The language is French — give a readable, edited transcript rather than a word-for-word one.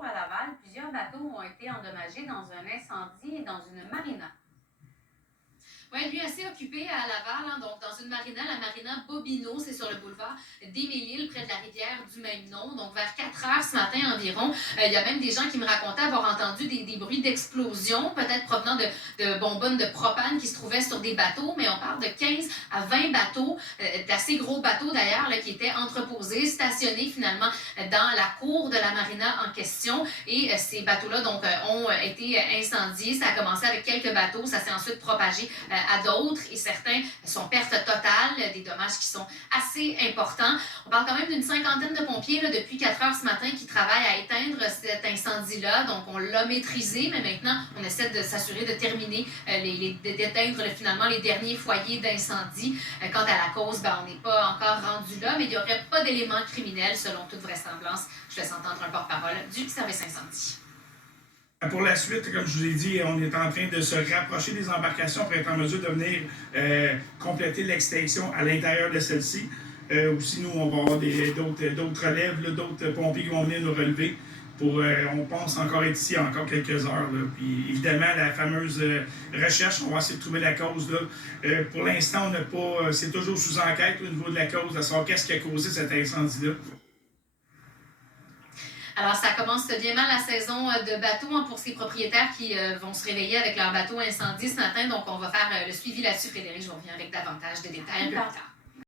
jours à Laval, plusieurs bateaux ont été endommagés dans un incendie dans une marina. Oui, lui assez occupé à Laval, hein, donc dans une marina, la marina Bobino, c'est sur le boulevard d'Émile-Île, près de la rivière du même nom. Donc vers 4 heures ce matin environ, il y a même des gens qui me racontaient avoir entendu des bruits d'explosion, peut-être provenant de bonbonnes de propane qui se trouvaient sur des bateaux, mais on parle de 15 à 20 bateaux, d'assez gros bateaux d'ailleurs, qui étaient entreposés, stationnés finalement dans la cour de la marina en question. Et ces bateaux-là donc ont été incendiés. Ça a commencé avec quelques bateaux, ça s'est ensuite propagé à d'autres et certains sont pertes totales, des dommages qui sont assez importants. On parle quand même d'une cinquantaine de pompiers là, depuis 4 heures ce matin qui travaillent à éteindre cet incendie-là. Donc on l'a maîtrisé, mais maintenant on essaie de s'assurer de terminer, d'éteindre finalement les derniers foyers d'incendie. Quant à la cause, on n'est pas encore rendu là, mais il n'y aurait pas d'éléments criminels selon toute vraisemblance. Je laisse entendre un porte-parole du service incendie. Pour la suite, comme je vous ai dit, on est en train de se rapprocher des embarcations pour être en mesure de venir compléter l'extinction à l'intérieur de celle-ci. Aussi, nous, on va avoir d'autres relèves, d'autres pompiers qui vont venir nous relever. On pense encore être ici encore quelques heures. Là. Puis évidemment, la fameuse recherche, on va essayer de trouver la cause. Là. Pour l'instant, on n'a pas. C'est toujours sous enquête au niveau de la cause, de savoir qu'est-ce qui a causé cet incendie-là. Alors, ça commence bien mal la saison de bateaux pour ces propriétaires qui vont se réveiller avec leur bateau incendie ce matin. Donc, on va faire le suivi là-dessus. Frédéric, je vous reviens avec davantage de détails un peu plus tard.